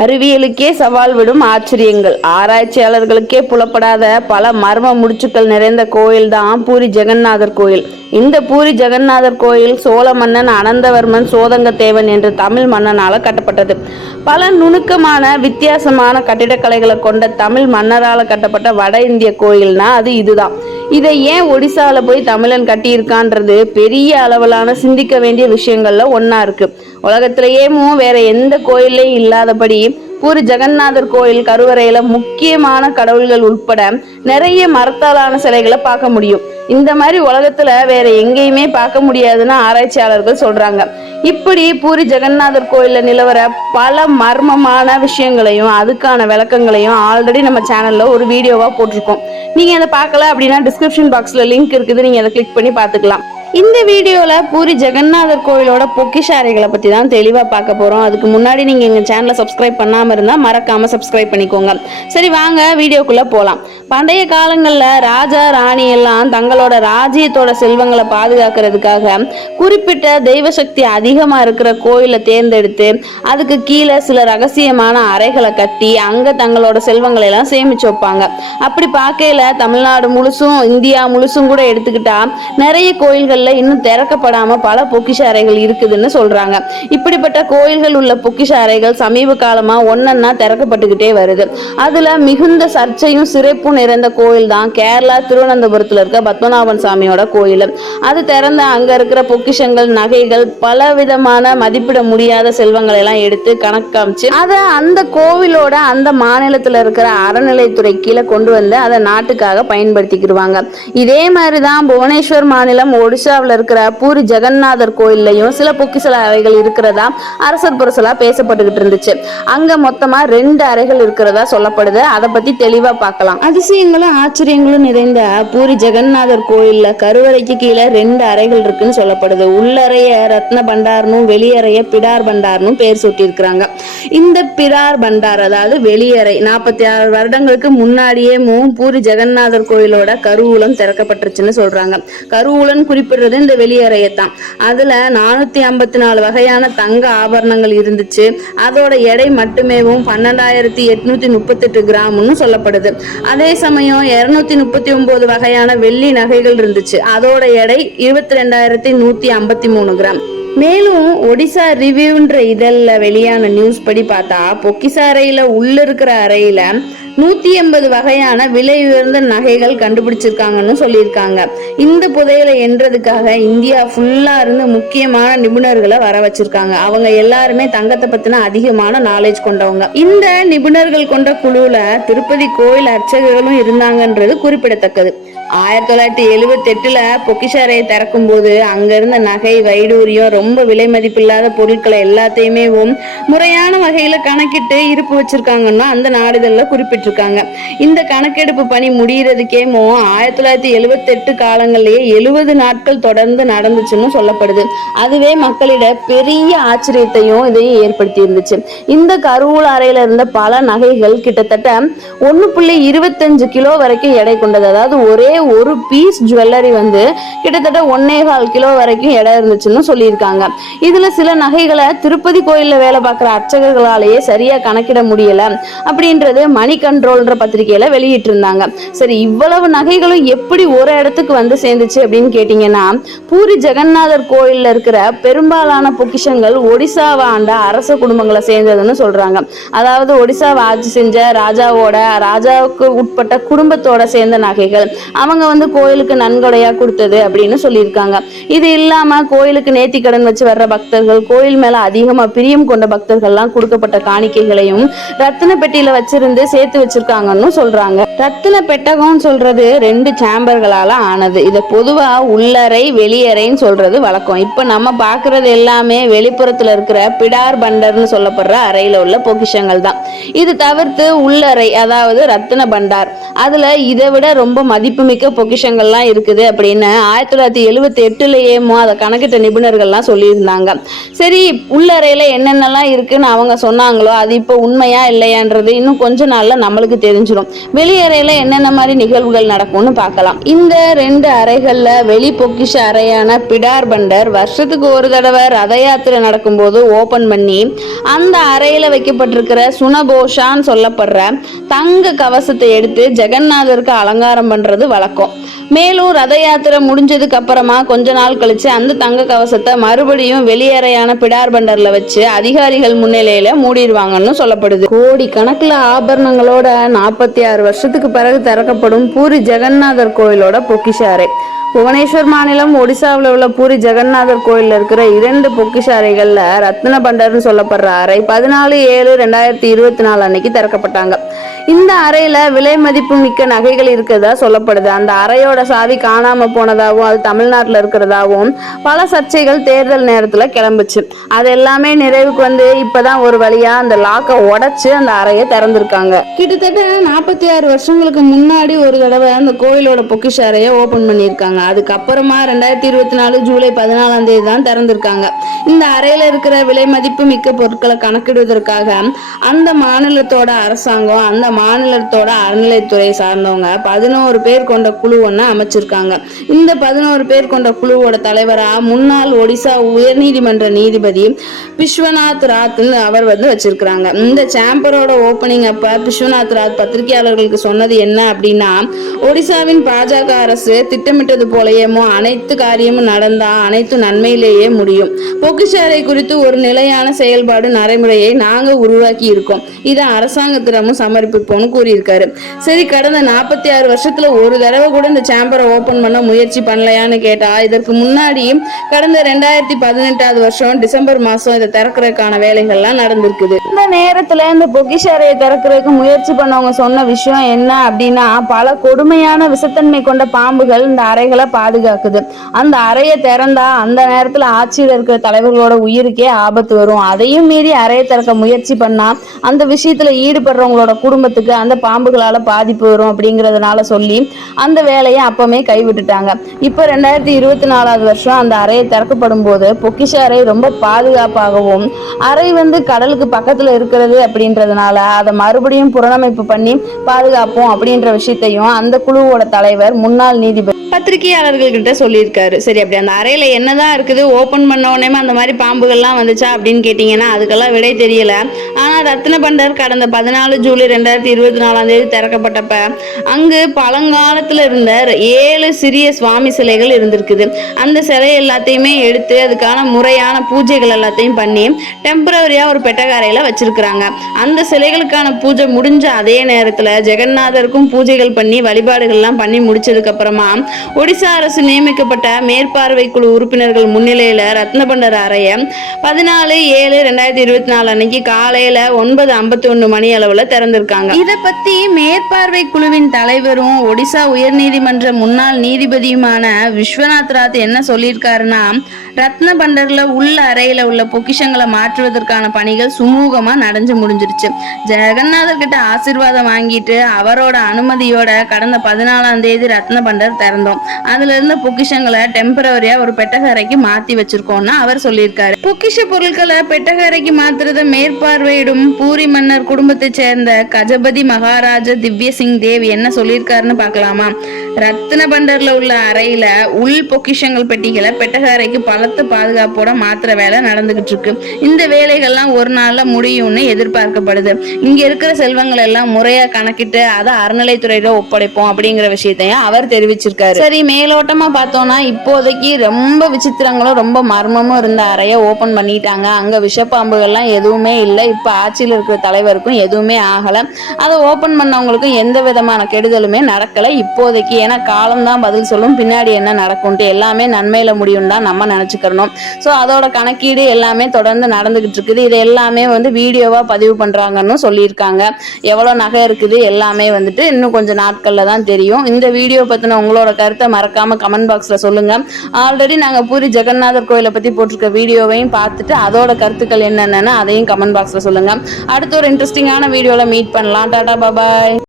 அறிவியலுக்கே சவால் விடும் ஆச்சரியங்கள். ஆராய்ச்சியாளர்களுக்கே புலப்படாத பல மர்ம முடிச்சுக்கள் நிறைந்த கோயில் தான் பூரி ஜெகநாதர் கோயில். இந்த பூரி ஜெகநாதர் கோயில் சோழ மன்னன் அனந்தவர்மன் சோதங்கத்தேவன் என்ற தமிழ் மன்னனால கட்டப்பட்டது. பல நுணுக்கமான வித்தியாசமான கட்டிடக்கலைகளை கொண்ட தமிழ் மன்னரால கட்டப்பட்ட வட இந்திய கோயில்னா அது இதுதான். இதை ஏன் ஒடிசால போய் தமிழன் கட்டியிருக்கான்றது பெரிய அளவிலான சிந்திக்க வேண்டிய விஷயங்கள்ல ஒன்னா இருக்கு. உலகத்திலேயேமோ வேற எந்த கோயிலையும் இல்லாதபடி பூரி ஜெகநாதர் கோயில் கருவறையில முக்கியமான கடவுள்கள் உட்பட நிறைய மரத்தாலான சிலைகளை பார்க்க முடியும். இந்த மாதிரி உலகத்துல வேற எங்கேயுமே பார்க்க முடியாதுன்னு ஆராய்ச்சியாளர்கள் சொல்றாங்க. இப்படி பூரி ஜெகநாதர் கோயில்ல நிலவர பல மர்மமான விஷயங்களையும் அதுக்கான விளக்கங்களையும் ஆல்ரெடி நம்ம சேனல்ல ஒரு வீடியோவா போட்டிருக்கோம். நீங்க அதை பார்க்கல அப்படின்னா டிஸ்கிரிப்ஷன் பாக்ஸ்ல லிங்க் இருக்குது. நீங்க அதை கிளிக் பண்ணி பார்த்துக்கலாம். இந்த வீடியோல பூரி ஜெகநாதர் கோயிலோட பொக்கிஷ அறைகளை பத்தி தான் தெளிவா பார்க்க போறோம். அதுக்கு முன்னாடி நீங்க எங்க சேனலை சப்ஸ்கிரைப் பண்ணாம இருந்தா மறக்காம சப்ஸ்கிரைப் பண்ணிக்கோங்க. சரி வாங்க வீடியோக்குள்ள போலாம். பண்டைய காலங்களில் ராஜா ராணி எல்லாம் தங்களோட ராஜ்யத்தோட செல்வங்களை பாதுகாக்கிறதுக்காக குறிப்பிட்ட தெய்வ சக்தி அதிகமாக இருக்கிற கோயிலை தேர்ந்தெடுத்து அதுக்கு கீழே சில ரகசியமான அறைகளை கட்டி அங்கே தங்களோட செல்வங்களை எல்லாம் சேமிச்சு வைப்பாங்க. அப்படி பார்க்கையில தமிழ்நாடு முழுசும் இந்தியா முழுசும் கூட எடுத்துக்கிட்டா நிறைய கோயில்களில் இன்னும் திறக்கப்படாமல் பல பொக்கிஷ அறைகள் இருக்குதுன்னு சொல்கிறாங்க இப்படிப்பட்ட கோயில்கள் உள்ள பொக்கிஷ அறைகள் சமீப காலமாக ஒன்றன்னா திறக்கப்பட்டுக்கிட்டே வருது. அதில் மிகுந்த சர்ச்சையும் சிறப்பும் நிறைந்த கோயில் தான். கேரளா திருவனந்தபுரத்துல இருக்க பத்மநாபன் சாமியோட கோயில். அது திறந்த அங்க இருக்கிற பொக்கிஷங்கள் நகைகள் பல விதமான மதிப்பிட முடியாத செல்வங்களை எல்லாம் எடுத்து கணக்காமிச்சு அதை அந்த கோவிலோட அந்த மாநிலத்துல இருக்கிற அறநிலைத்துறை கீழே கொண்டு வந்து அதை நாட்டுக்காக பயன்படுத்திக்கிடுவாங்க இதே மாதிரிதான் புவனேஸ்வர் மாநிலம் ஒடிசாவில் இருக்கிற பூரி ஜெகநாதர் கோயில்லையும் சில பொக்கிசல அறைகள் இருக்கிறதா அரசர் புரசலாக பேசப்பட்டுக்கிட்டு இருந்துச்சு. அங்க மொத்தமா ரெண்டு அறைகள் இருக்கிறதா சொல்லப்படுது. அதை பத்தி தெளிவா பார்க்கலாம். அதிசயங்களும் ஆச்சரியங்களும் நிறைந்த பூரி ஜெகநாதர் கோயில்ல கருவறைக்கு கீழே ரெண்டு அறைகள் இருக்குன்னு சொல்லப்படுது. உள்ளறைய ரத்ன பண்டார்னும் வெளியறைய பிடார் பண்டார்னும் பேர் சூட்டியிருக்கிறாங்க. இந்த பிடார் பண்டார் அதாவது வெளியறை நாற்பத்தி ஆறு வருடங்களுக்கு முன்னாடியே பூரி ஜெகநாதர் கோயிலோட கருவூலம் திறக்கப்பட்டுருச்சுன்னு சொல்றாங்க. கருவூலம் குறிப்பிடுறது இந்த வெளியறையை தான் அதுல நானூத்தி ஐம்பத்தி நாலு வகையான தங்க ஆபரணங்கள் இருந்துச்சு. அதோட எடை மட்டுமேவும் பன்னெண்டாயிரத்தி எட்நூத்தி முப்பத்தெட்டு கிராம்னு சொல்லப்படுது. அதே சமயம் இருநூத்தி முப்பத்தி ஒன்பது வகையான வெள்ளி நகைகள் இருந்துச்சு. அதோட எடை இருபத்தி ரெண்டாயிரத்தி நூத்தி ஐம்பத்தி மூணு கிராம். மேலும் ஒடிசா ரிவ்யூன்ற இதழில் வெளியான நியூஸ் படி பார்த்தா பொக்கிசா அறையில உள்ள இருக்கிற அறையில நூத்தி எண்பது வகையான விலை உயர்ந்த நகைகள் கண்டுபிடிச்சிருக்காங்கன்னு சொல்லியிருக்காங்க. இந்த புதையலை என்றதுக்காக இந்தியா ஃபுல்லா இருந்து முக்கியமான நிபுணர்களை வர வச்சிருக்காங்க. அவங்க எல்லாருமே தங்கத்தை பத்தின அதிகமான நாலேஜ் கொண்டவங்க. இந்த நிபுணர்கள் கொண்ட குழுல திருப்பதி கோயில் அர்ச்சகர்களும் இருந்தாங்கன்றது குறிப்பிடத்தக்கது. ஆயிரத்தி தொள்ளாயிரத்தி எழுபத்தி எட்டுல பொக்கிஷாரையை திறக்கும் போது அங்க இருந்த நகை வைடூரியம் ரொம்ப விலை மதிப்பில்லாத பொருட்களை எல்லாத்தையுமே முறையான வகையில கணக்கிட்டு இருப்பு வச்சிருக்காங்கன்னா அந்த நாடுகள்ல குறிப்பிட்டிருக்காங்க. இந்த கணக்கெடுப்பு பணி முடியறதுக்கேமோ ஆயிரத்தி தொள்ளாயிரத்தி எழுபத்தி எட்டு காலங்கள்லயே எழுபது நாட்கள் தொடர்ந்து நடந்துச்சுன்னு சொல்லப்படுது. அதுவே மக்களிட பெரிய ஆச்சரியத்தையும் இதையும் ஏற்படுத்தி இருந்துச்சு இந்த கருவூல அறையில இருந்த பல நகைகள் கிட்டத்தட்ட ஒன்னு புள்ளி இருபத்தஞ்சு கிலோ வரைக்கும் எடை கொண்டது. அதாவது ஒரே ஒரு பீஸ் ஜுவல்லரி வந்து கிட்டத்தட்ட ஒன்னே கால் கிலோ வரைக்கும் எடை இருந்துச்சுன்னு சொல்லியிருக்காங்க. இதுல சில நகைகளை திருப்பதி கோயில்ல வேலை பார்க்குற அர்ச்சகர்களாலேயே சரியா கணக்கிட முடியல அப்படின்றது மணி கண்ட்ரோல்ன்ற பத்திரிகையில வெளியிட்டு இருந்தாங்க சரி இவ்வளவு நகைகளும் எப்படி ஒரு இடத்துக்கு வந்து சேர்ந்துச்சு அப்படின்னு கேட்டீங்கன்னா பூரி ஜெகநாதர் கோயில்ல இருக்கிற பெரும்பாலான பொக்கிஷங்கள் ஒடிசாவை ஆண்ட அரச குடும்பங்களை சேர்ந்ததுன்னு சொல்றாங்க. அதாவது ஒடிசாவை ஆட்சி செஞ்ச ராஜாவோட ராஜாவுக்கு உட்பட்ட குடும்பத்தோட சேர்ந்த நகைகள். அவங்க வந்து கோயிலுக்கு நன்கொடையா கொடுத்தது அப்படின்னு சொல்லியிருக்காங்க. இது இல்லாம கோயிலுக்கு நேர்த்தி கடன் வச்சு வர்ற பக்தர்கள் கோயில் மேல அதிகமா பிரியம் கொண்ட பக்தர்கள்லாம் கொடுக்கப்பட்ட காணிக்கைகளையும் ரத்தின பெட்டியில வச்சிருந்து சேர்த்து வச்சிருக்காங்கன்னு சொல்றாங்க. ரத்தின பெட்டகம் சொல்றது ரெண்டு சேம்பர்களால ஆனது. இதை பொதுவா உள்ளறை வெளியறைன்னு சொல்றது வழக்கம். இப்ப நம்ம பாக்குறது எல்லாமே வெளிப்புறத்துல இருக்கிற பிடார் பண்டர்னு சொல்லப்படுற அறையில உள்ள பொக்கிஷங்கள் தான். இது தவிர்த்து உள்ளறை அதாவது ரத்தின பண்டார். அதுல இதை விட ரொம்ப மதிப்பு மிக்க பொக்கிஷங்கள்லாம் இருக்குது அப்படின்னு ஆயிரத்தி தொள்ளாயிரத்தி எழுபத்தி எட்டுலயே அதை கணக்கிட்ட நிபுணர்கள்லாம் சொல்லியிருந்தாங்க. சரி உள்ளறையில என்னென்னலாம் இருக்குன்னு அவங்க சொன்னாங்களோ அது இப்போ உண்மையா இல்லையான்றது இன்னும் கொஞ்ச நாள்ல நம்மளுக்கு தெரிஞ்சிடும் வெளியறையில என்னென்ன மாதிரி நிகழ்வுகள் நடக்கும்னு பார்க்கலாம். இந்த ரெண்டு அறைகள்ல வெளி பொக்கிஷ அறையான பிடார் பண்டர் வருஷத்துக்கு ஒரு தடவை ரத யாத்திரை நடக்கும்போது ஓபன் பண்ணி அந்த அறையில வைக்கப்பட்டிருக்கிற சுனபோஷான்னு சொல்லப்படுற தங்க கவசத்தை எடுத்து ஜெகநாதருக்கு அலங்காரம் பண்றது வழக்கம். மேலும் ரத யாத்திரை முடிஞ்சதுக்கு அப்புறமா கொஞ்ச நாள் கழிச்சு அந்த தங்க கவசத்தை மறுபடியும் வெளியறையான பிடார் பண்டர்ல வச்சு அதிகாரிகள் முன்னிலையில மூடிடுவாங்கன்னு சொல்லப்படுது. கோடி கணக்குல ஆபரணங்களோட நாற்பத்தி ஆறு வருஷத்துக்கு பிறகு திறக்கப்படும் பூரி ஜெகநாதர் கோயிலோட பொக்கிஷாரை புவனேஸ்வர் மாநிலம் ஒடிசாவில் உள்ள பூரி ஜெகநாதர் கோயிலில் இருக்கிற இரண்டு பொக்கிஷ அறைகளில் ரத்ன பண்டர்னு சொல்லப்படுற அறை பதினாலு ஏழு ரெண்டாயிரத்தி இருபத்தி நாலு அன்னைக்கு திறக்கப்பட்டாங்க. இந்த அறையில விலை மதிப்பு மிக்க நகைகள் இருக்கிறதா சொல்லப்படுது. அந்த அறையோட சாவி காணாம போனதாகவும் அது தமிழ்நாட்டில் இருக்கிறதாகவும் பல சர்ச்சைகள் தேர்தல் நேரத்துல கிளம்புச்சு. அது எல்லாமே நிறைவுக்கு வந்து இப்பதான் ஒரு வழியா அந்த லாக்கை உடைச்சு அந்த அறையை திறந்திருக்காங்க. கிட்டத்தட்ட நாற்பத்தி ஆறு வருஷங்களுக்கு முன்னாடி ஒரு தடவை அந்த கோயிலோட பொக்கிஷ அறையை ஓபன் பண்ணியிருக்காங்க. அதுக்கப்புறமா ரெண்டாயிரத்தி இருபத்தி நாலு ஜூலை பதினாலாம் தேதி தான் திறந்திருக்காங்க. இந்த அறையில இருக்கிற விலை மதிப்பு மிக்க பொருட்களை கணக்கிடுவதற்காக அந்த மாநிலத்தோட அரசாங்கம் அந்த மாநிலத்தோட அறநிலைத்துறை சார்ந்தவங்க பதினோரு பேர் கொண்ட குழு ஒன்று அமைச்சிருக்காங்க. இந்த பதினோரு பேர் கொண்ட குழுவோட தலைவரா முன்னாள் ஒடிசா உயர்நீதிமன்ற நீதிபதி விஸ்வநாத் ராத் அவர் வந்து வச்சிருக்கிறாங்க. இந்த சாம்பரோட ஓபனிங் அப்ப விஸ்வநாத் ராத் பத்திரிகையாளர்களுக்கு சொன்னது என்ன அப்படின்னா ஒடிசாவின் பாஜக அரசு திட்டமிட்டது போலயேமோ அனைத்து காரியமும் நடந்தா அனைத்து நன்மையிலேயே முடியும். பொக்கிஷாரை குறித்து ஒரு நிலையான செயல்பாடு நடைமுறையை நாங்க உருவாக்கி இருக்கோம். இதை அரசாங்கத்திடமும் சமர்ப்பிப்போம்னு கூறியிருக்காரு. சரி கடந்த நாற்பத்தி ஆறு வருஷத்துல ஒரு தடவை கூட இந்த சேம்பரை ஓபன் பண்ண முயற்சி பண்ணலையான்னு கேட்டா இதற்கு முன்னாடி கடந்த ரெண்டாயிரத்தி பதினெட்டாவது வருஷம் டிசம்பர் மாசம் இதை திறக்கிறதுக்கான வேலைகள்லாம் நடந்திருக்குது. இந்த நேரத்துல இந்த பொக்கிஷாரையை திறக்கிறதுக்கு முயற்சி பண்ணவங்க சொன்ன விஷயம் என்ன அப்படின்னா பல கொடுமையான விசத்தன்மை கொண்ட பாம்புகள் இந்த அறைகளை பாதுகாக்குது. அந்த அறையை திறந்தா அந்த நேரத்துல ஆட்சியில் இருக்கிற தலைவர்களோட உயிருக்கே ஆபத்து வரும். அதையும் மீறி அறையை திறக்க முயற்சி பண்ணா அந்த விஷயத்துல ஈடுபடுறவங்களோட குடும்பத்தை குடும்பத்துக்கு அந்த பாம்புகளால பாதிப்பு வரும் அப்படிங்கறதுனால சொல்லி அந்த வேலையை அப்பமே கைவிட்டுட்டாங்க. இப்போ ரெண்டாயிரத்தி இருபத்தி நாலாவது வருஷம் அந்த அறையை திறக்கப்படும் போது பொக்கிஷ அறை ரொம்ப பாதுகாப்பாகவும் அறை வந்து கடலுக்கு பக்கத்துல இருக்கிறது அப்படின்றதுனால அதை மறுபடியும் புறணமைப்பு பண்ணி பாதுகாப்போம் அப்படின்ற விஷயத்தையும் அந்த குழுவோட தலைவர் முன்னாள் நீதிபதி பத்திரிகையாளர்கள்கிட்ட சொல்லியிருக்காரு. சரி அப்படி அந்த அறையில என்னதான் இருக்குது? ஓபன் பண்ண உடனே அந்த மாதிரி பாம்புகள்லாம் வந்துச்சா அப்படின்னு கேட்டீங்கன்னா அதுக்கெல்லாம் விடை தெரியல. ஆனா ரத்ன பண்டர் கடந்த பதினாலு ஜூலை ரெண்டாயிரத்தி இருபத்தி நாலாம் தேதி திறக்கப்பட்டப்ப அங்கு பழங்காலத்துல இருந்த ஏழு சிறிய சுவாமி சிலைகள் இருந்திருக்குது. அந்த சிலை எல்லாத்தையுமே எடுத்து அதுக்கான முறையான பூஜைகள் எல்லாத்தையும் பண்ணி டெம்பரவரியா ஒரு பெட்டகாரையில வச்சிருக்கிறாங்க. அந்த சிலைகளுக்கான பூஜை முடிஞ்ச அதே நேரத்துல ஜெகநாதருக்கும் பூஜைகள் பண்ணி வழிபாடுகள்லாம் பண்ணி முடிச்சதுக்கு அப்புறமா ஒடிசா அரசு நியமிக்கப்பட்ட மேற்பார்வை குழு உறுப்பினர்கள் முன்னிலையில ரத்னபண்டர் அறைய பதினாலு ஏழு ரெண்டாயிரத்தி இருபத்தி நாலு அன்னைக்கு காலையில ஒன்பது ஐம்பத்தி ஒன்று மணி அளவுல திறந்திருக்காங்க. இத பத்தி மேற்பார்வை குழுவின் தலைவரும் ஒடிசா உயர்நீதிமன்ற முன்னாள் நீதிபதியுமான விஸ்வநாத் ராத் என்ன சொல்லியிருக்காருன்னா ரத்ன பண்டர்ல உள்ள அறையில உள்ள பொக்கிஷங்களை மாற்றுவதற்கான பணிகள் சுமூகமா நடந்து முடிஞ்சிருச்சு. ஜெகநாதர் கிட்ட ஆசிர்வாதம் வாங்கிட்டு அவரோட அனுமதியோட கடந்த பதினாலாம் தேதி ரத்ன பண்டர் திறந்தோம். அதுல இருந்த பொக்கிஷங்களை டெம்பரவரியா ஒரு பெட்டகரைக்கு மாத்தி வச்சிருக்கோம்னு அவர் சொல்லியிருக்காரு. பொக்கிஷ பொருட்களை பெட்டகரைக்கு மாத்துறத மேற்பார்வையிடும் பூரி மன்னர் குடும்பத்தை சேர்ந்த கஜபதி மகாராஜா திவ்ய சிங் தேவ் என்ன சொல்லியிருக்காருன்னு பார்க்கலாமா? ரத்ன பண்டர்ல உள்ள அறையில உள் பொக்கிஷங்கள் பெட்டிகளை பெட்டக அறைக்கு பலத்த பாதுகாப்போட மாத்திர வேலை நடந்துகிட்டு இருக்கு. இந்த வேலைகள்லாம் ஒரு நாள்ல முடியும்னு எதிர்பார்க்கப்படுது. இங்க இருக்கிற செல்வங்கள் எல்லாம் முறையா கணக்கிட்டு அதை அறநிலைத்துறையில ஒப்படைப்போம் அப்படிங்கிற விஷயத்தையும் அவர் தெரிவிச்சிருக்காரு. சரி மேலோட்டமா பார்த்தோம்னா இப்போதைக்கு ரொம்ப விசித்திரங்களும் ரொம்ப மர்மமும் இருந்த அறையை ஓபன் பண்ணிட்டாங்க. அங்க விஷப்பாம்புகள்லாம் எதுவுமே இல்லை. இப்ப ஆட்சியில் இருக்கிற தலைவருக்கும் எதுவுமே ஆகலை. அதை ஓப்பன் பண்ணவங்களுக்கும் எந்த விதமான கெடுதலுமே நடக்கலை. இப்போதைக்கு ஏன்னா காலம்தான் பதில் சொல்லும். பின்னாடி என்ன நடக்கும்ட்டு எல்லாமே நன்மையில முடியும் தான் நம்ம நினைச்சுக்கிறணும். ஸோ அதோட கணக்கீடு எல்லாமே தொடர்ந்து நடந்துகிட்டு இருக்குது. இது எல்லாமே வந்து வீடியோவா பதிவு பண்றாங்கன்னு சொல்லியிருக்காங்க. எவ்வளோ நகை இருக்குது எல்லாமே வந்துட்டு இன்னும் கொஞ்சம் நாட்கள்ல தான் தெரியும். இந்த வீடியோ பத்தின உங்களோட கருத்தை மறக்காம கமெண்ட் பாக்ஸ்ல சொல்லுங்க. ஆல்ரெடி நாங்கள் பூரி ஜெகநாதர் கோயிலை பத்தி போட்டிருக்க வீடியோவையும் பார்த்துட்டு அதோட கருத்துக்கள் என்னென்னு அதையும் கமெண்ட் பாக்ஸ்ல சொல்லுங்க. அடுத்த ஒரு இன்ட்ரெஸ்டிங்கான வீடியோல மீட் பண்ணலாம். டாடா பாபாய்